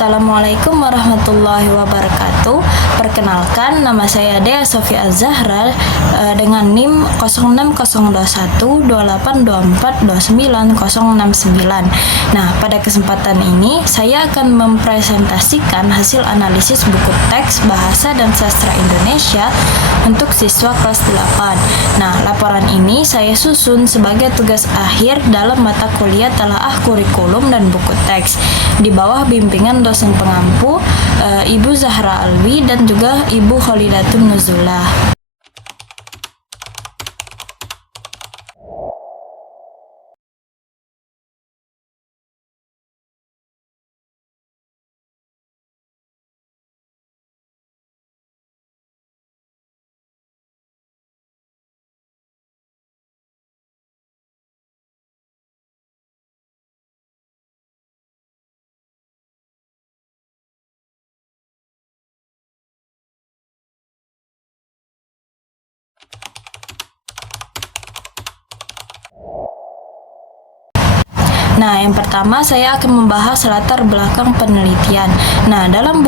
Assalamualaikum warahmatullahi wabarakatuh. Perkenalkan, nama saya Dea Sofia Zahra dengan NIM 06021282429069. Nah, pada kesempatan ini saya akan mempresentasikan hasil analisis buku teks Bahasa dan Sastra Indonesia untuk siswa kelas 8. Nah, laporan ini saya susun sebagai tugas akhir dalam mata kuliah Telaah Kurikulum dan Buku Teks di bawah bimbingan dosen pengampu Ibu Zahra Alwi dan juga Ibu Kholidatun Nuzulah. Nah, yang pertama saya akan membahas latar belakang penelitian. Nah, dalam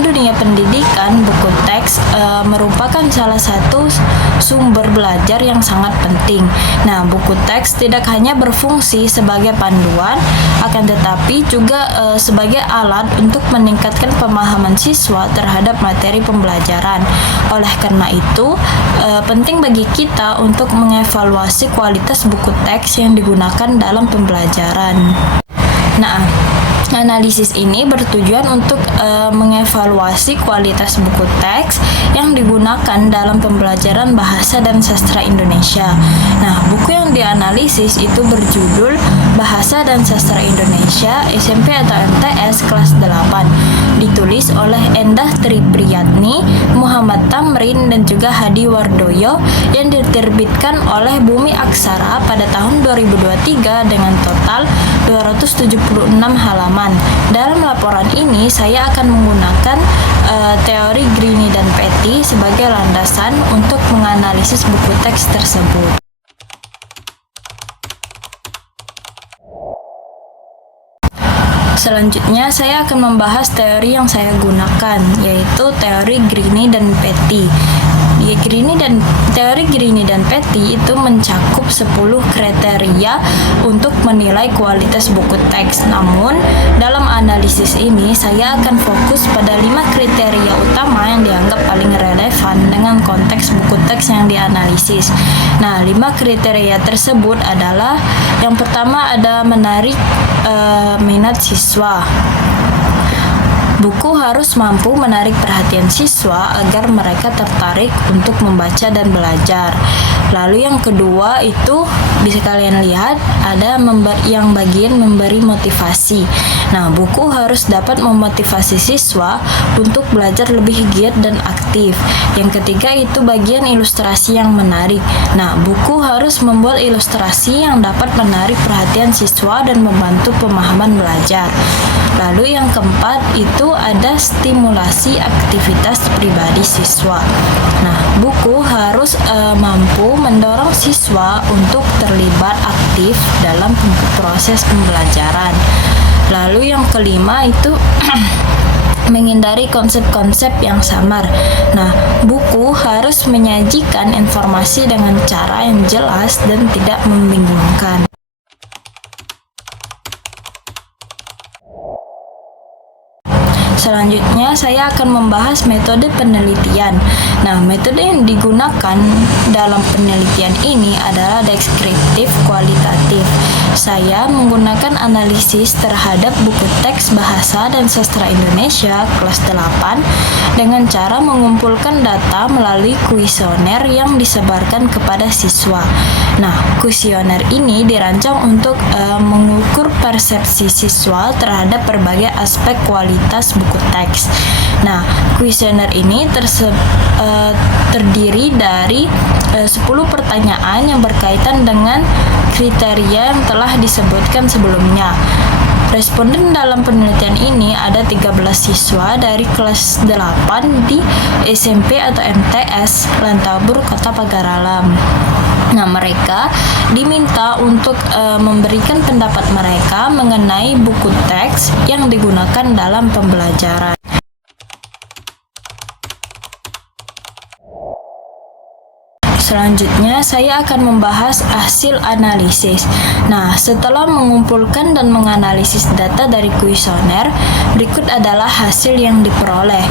dunia pendidikan, buku teks merupakan salah satu sumber belajar yang sangat penting. Nah, buku teks tidak hanya berfungsi sebagai panduan, akan tetapi juga sebagai alat untuk meningkatkan pemahaman siswa terhadap materi pembelajaran. Oleh karena itu, penting bagi kita untuk mengevaluasi kualitas buku teks yang digunakan dalam pembelajaran. Nah, analisis ini bertujuan untuk mengevaluasi kualitas buku teks yang digunakan dalam pembelajaran bahasa dan sastra Indonesia. Nah, buku yang dianalisis itu berjudul Bahasa dan Sastra Indonesia SMP atau MTS kelas 8. Ditulis oleh Endah Tripriyatni, Muhammad Tamrin, dan juga Hadi Wardoyo yang diterbitkan oleh Bumi Aksara pada tahun 2023 dengan total 276 halaman. Dalam laporan ini, saya akan menggunakan teori Greene dan Petty sebagai landasan untuk menganalisis buku teks tersebut. Selanjutnya, saya akan membahas teori yang saya gunakan, yaitu teori Greene dan Petty. Teori Greene dan Petty itu mencakup 10 kriteria untuk menilai kualitas buku teks. Namun, dalam analisis ini saya akan fokus pada 5 kriteria utama yang dianggap paling relevan dengan konteks buku teks yang dianalisis. Nah, 5 kriteria tersebut adalah yang pertama ada menarik minat siswa. Buku harus mampu menarik perhatian siswa agar mereka tertarik untuk membaca dan belajar. Lalu yang kedua itu bisa kalian lihat ada bagian memberi motivasi. Nah, buku harus dapat memotivasi siswa untuk belajar lebih giat dan aktif. Yang ketiga itu bagian ilustrasi yang menarik. Nah, buku harus membuat ilustrasi yang dapat menarik perhatian siswa dan membantu pemahaman belajar. Lalu yang keempat itu ada stimulasi aktivitas pribadi siswa. Nah, buku harus mampu mendorong siswa untuk terlibat aktif dalam proses pembelajaran. Lalu yang kelima itu menghindari konsep-konsep yang samar. Nah, buku harus menyajikan informasi dengan cara yang jelas dan tidak membingungkan. Selanjutnya, saya akan membahas metode penelitian. Nah, metode yang digunakan dalam penelitian ini adalah deskriptif kualitatif. Saya menggunakan analisis terhadap buku teks Bahasa dan Sastra Indonesia kelas 8 dengan cara mengumpulkan data melalui kuesioner yang disebarkan kepada siswa. Nah, kuesioner ini dirancang untuk mengukur persepsi siswa terhadap berbagai aspek kualitas buku teks. Nah, kuesioner ini terdiri dari 10 pertanyaan yang berkaitan dengan kriteria yang telah disebutkan sebelumnya. Responden dalam penelitian ini ada 13 siswa dari kelas 8 di SMP atau MTS Lantabur, Kota Pagar Alam. Nah, mereka diminta untuk memberikan pendapat mereka mengenai buku teks yang digunakan dalam pembelajaran. Selanjutnya, saya akan membahas hasil analisis. Nah, setelah mengumpulkan dan menganalisis data dari kuesioner, berikut adalah hasil yang diperoleh.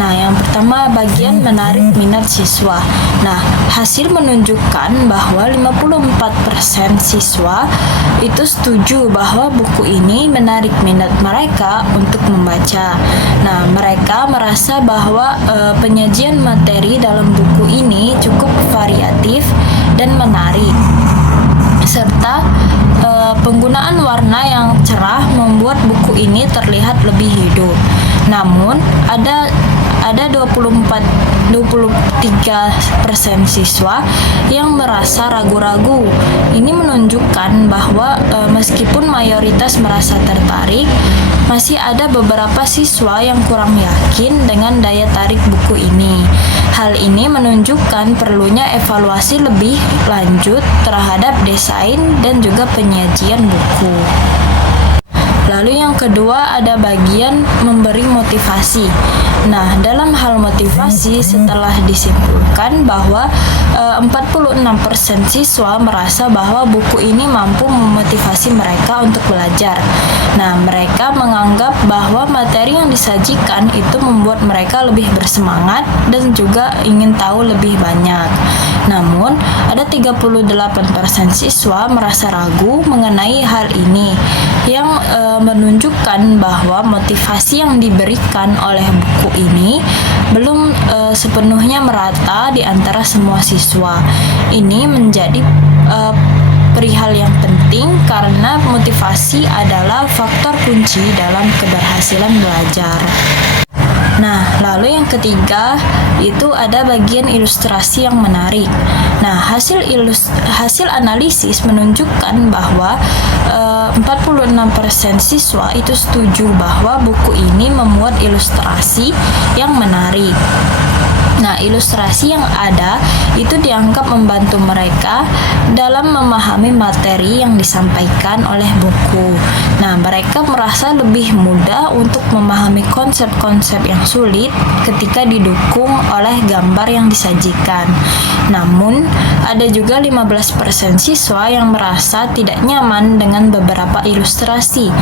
Nah, yang pertama bagian menarik minat siswa. Nah, hasil menunjukkan bahwa 54% siswa itu setuju bahwa buku ini menarik minat mereka untuk membaca. Nah, mereka merasa bahwa penyajian materi dalam buku ini cukup variatif dan menarik, serta penggunaan warna yang cerah membuat buku ini terlihat lebih hidup. Namun, ada 23% siswa yang merasa ragu-ragu. Ini menunjukkan bahwa meskipun mayoritas merasa tertarik, masih ada beberapa siswa yang kurang yakin dengan daya tarik buku ini. Hal ini menunjukkan perlunya evaluasi lebih lanjut terhadap desain dan juga penyajian buku. Lalu yang kedua ada bagian memberi motivasi. Nah, dalam hal motivasi setelah disimpulkan bahwa 46% siswa merasa bahwa buku ini mampu memotivasi mereka untuk belajar. Nah, mereka menganggap bahwa materi yang disajikan itu membuat mereka lebih bersemangat dan juga ingin tahu lebih banyak. Namun, ada 38% siswa merasa ragu mengenai hal ini, yang menunjukkan bahwa motivasi yang diberikan oleh buku ini belum sepenuhnya merata di antara semua siswa. Ini menjadi perihal yang penting karena motivasi adalah faktor kunci dalam keberhasilan belajar. Nah, lalu yang ketiga itu ada bagian ilustrasi yang menarik. Nah, hasil analisis menunjukkan bahwa 46% siswa itu setuju bahwa buku ini memuat ilustrasi yang menarik. Nah, ilustrasi yang ada itu dianggap membantu mereka dalam memahami materi yang disampaikan oleh buku. Nah, mereka merasa lebih mudah untuk memahami konsep-konsep yang sulit ketika didukung oleh gambar yang disajikan. Namun, ada juga 15% siswa yang merasa tidak nyaman dengan beberapa ilustrasi.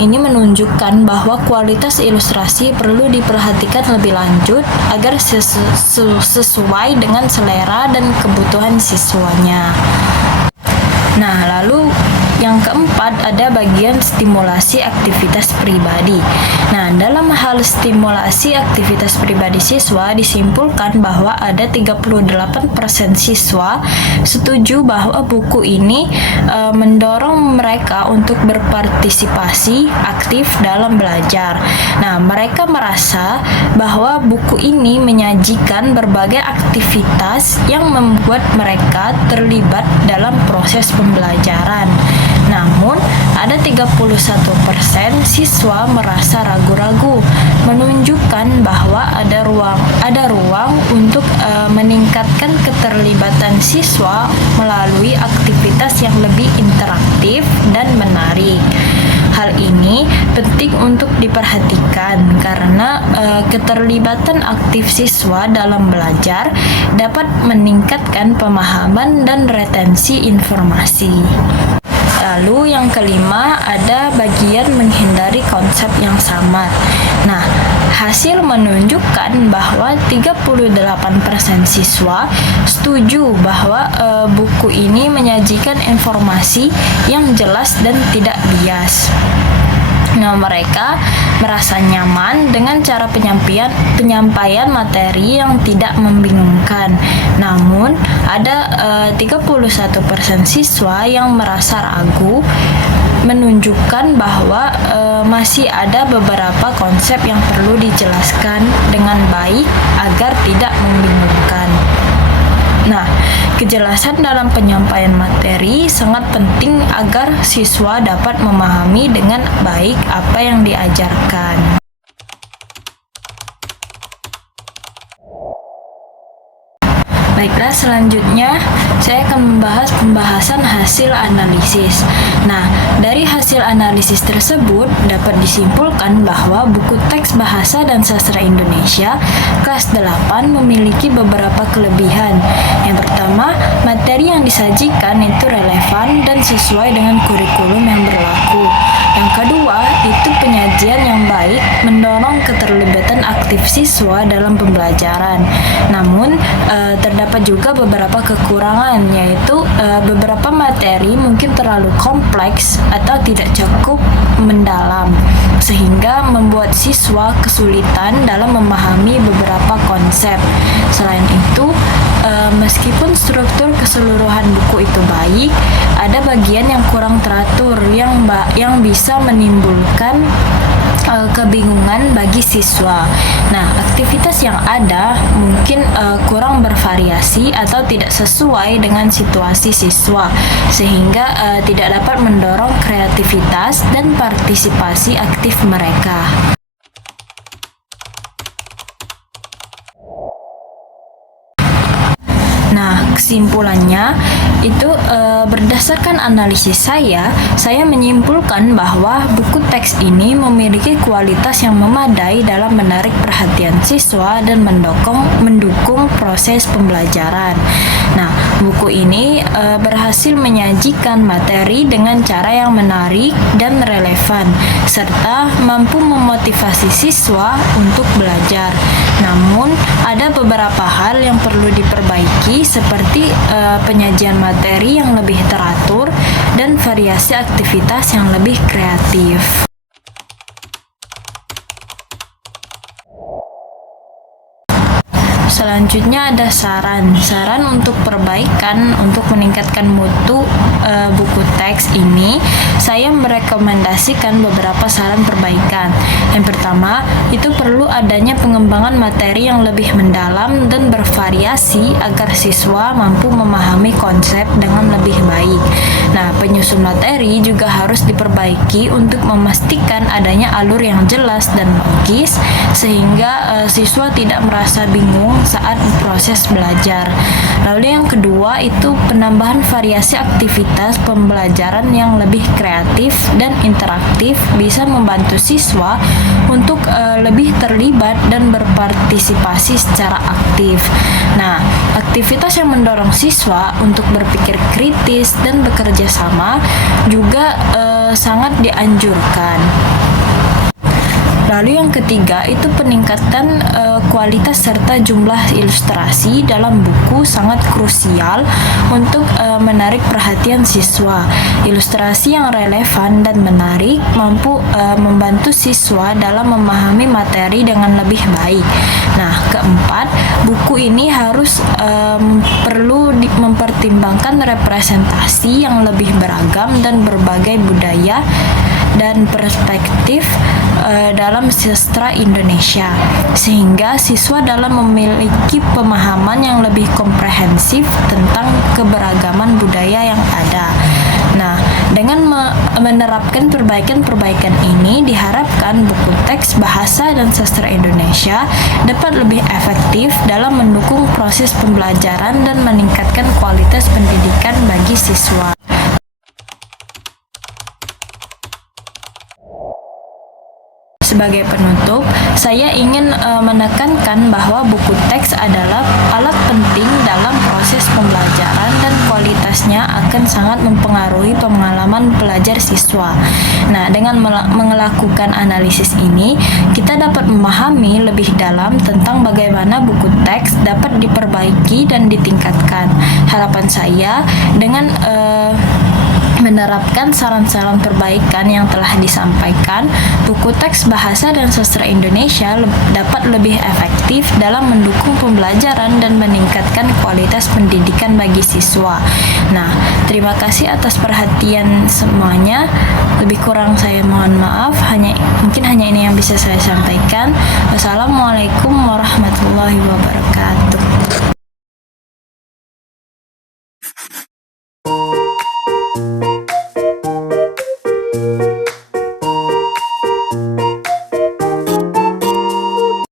Ini menunjukkan bahwa kualitas ilustrasi perlu diperhatikan lebih lanjut agar sesuai dengan selera dan kebutuhan siswanya. Nah, lalu yang keempat ada bagian stimulasi aktivitas pribadi. Nah, dalam hal stimulasi aktivitas pribadi siswa disimpulkan bahwa ada 38% siswa setuju bahwa buku ini mendorong mereka untuk berpartisipasi aktif dalam belajar. Nah, mereka merasa bahwa buku ini menyajikan berbagai aktivitas yang membuat mereka terlibat dalam proses pembelajaran. Namun, ada 31% siswa merasa ragu-ragu, menunjukkan bahwa ada ruang untuk meningkatkan keterlibatan siswa melalui aktivitas yang lebih interaktif dan menarik. Hal ini penting untuk diperhatikan karena keterlibatan aktif siswa dalam belajar dapat meningkatkan pemahaman dan retensi informasi. Lalu yang kelima ada bagian menghindari konsep yang samar. Nah, hasil menunjukkan bahwa 38% siswa setuju bahwa buku ini menyajikan informasi yang jelas dan tidak bias. Nah, mereka merasa nyaman dengan cara penyampaian materi yang tidak membingungkan. Namun, ada 31% siswa yang merasa ragu, menunjukkan bahwa masih ada beberapa konsep yang perlu dijelaskan dengan baik agar tidak membingungkan. Nah, kejelasan dalam penyampaian materi sangat penting agar siswa dapat memahami dengan baik apa yang diajarkan. Baiklah, selanjutnya saya akan membahas pembahasan hasil analisis. Nah, dari hasil analisis tersebut dapat disimpulkan bahwa buku teks Bahasa dan Sastra Indonesia kelas 8 memiliki beberapa kelebihan. Yang pertama, materi yang disajikan itu relevan dan sesuai dengan kurikulum yang berlaku. Yang kedua, itu penyajian yang baik mendorong keterlibatan aktif siswa dalam pembelajaran. Namun, terdapat juga beberapa kekurangan, yaitu beberapa materi mungkin terlalu kompleks atau tidak cukup mendalam, sehingga membuat siswa kesulitan dalam memahami beberapa konsep. Selain itu, meskipun struktur keseluruhan buku itu baik, ada bagian yang kurang teratur yang bisa menimbulkan kebingungan bagi siswa. Nah, aktivitas yang ada mungkin kurang bervariasi atau tidak sesuai dengan situasi siswa, sehingga tidak dapat mendorong kreativitas dan partisipasi aktif mereka. Nah, kesimpulannya itu berdasarkan analisis saya menyimpulkan bahwa buku teks ini memiliki kualitas yang memadai dalam menarik perhatian siswa dan mendukung proses pembelajaran. Nah, buku ini berhasil menyajikan materi dengan cara yang menarik dan relevan, serta mampu memotivasi siswa untuk belajar. Namun, ada beberapa hal yang perlu diperbaiki seperti penyajian materi yang lebih teratur dan variasi aktivitas yang lebih kreatif. Selanjutnya ada saran untuk perbaikan untuk meningkatkan mutu buku teks ini. Saya merekomendasikan beberapa saran perbaikan. Yang pertama, itu perlu adanya pengembangan materi yang lebih mendalam dan bervariasi agar siswa mampu memahami konsep dengan lebih baik. Nah, penyusun materi juga harus diperbaiki untuk memastikan adanya alur yang jelas dan logis sehingga siswa tidak merasa bingung saat proses belajar. Lalu yang kedua itu penambahan variasi aktivitas pembelajaran yang lebih kreatif dan interaktif bisa membantu siswa untuk lebih terlibat dan berpartisipasi secara aktif. Nah, aktivitas yang mendorong siswa untuk berpikir kritis dan bekerja sama juga sangat dianjurkan. Lalu yang ketiga itu peningkatan kualitas serta jumlah ilustrasi dalam buku sangat krusial untuk menarik perhatian siswa. Ilustrasi yang relevan dan menarik mampu membantu siswa dalam memahami materi dengan lebih baik. Nah, keempat, buku ini harus perlu mempertimbangkan representasi yang lebih beragam dan berbagai budaya dan perspektif dalam sastra Indonesia, sehingga siswa dalam memiliki pemahaman yang lebih komprehensif tentang keberagaman budaya yang ada. Nah, dengan menerapkan perbaikan-perbaikan ini, diharapkan buku teks Bahasa dan Sastra Indonesia dapat lebih efektif dalam mendukung proses pembelajaran dan meningkatkan kualitas pendidikan bagi siswa. Sebagai penutup, saya ingin menekankan bahwa buku teks adalah alat penting dalam proses pembelajaran dan kualitasnya akan sangat mempengaruhi pengalaman belajar siswa. Nah, dengan melakukan analisis ini, kita dapat memahami lebih dalam tentang bagaimana buku teks dapat diperbaiki dan ditingkatkan. Harapan saya dengan menerapkan saran-saran perbaikan yang telah disampaikan, buku teks Bahasa dan Sastra Indonesia dapat lebih efektif dalam mendukung pembelajaran dan meningkatkan kualitas pendidikan bagi siswa. Nah, terima kasih atas perhatian semuanya. Lebih kurang saya mohon maaf. Mungkin hanya ini yang bisa saya sampaikan. Wassalamualaikum warahmatullahi wabarakatuh.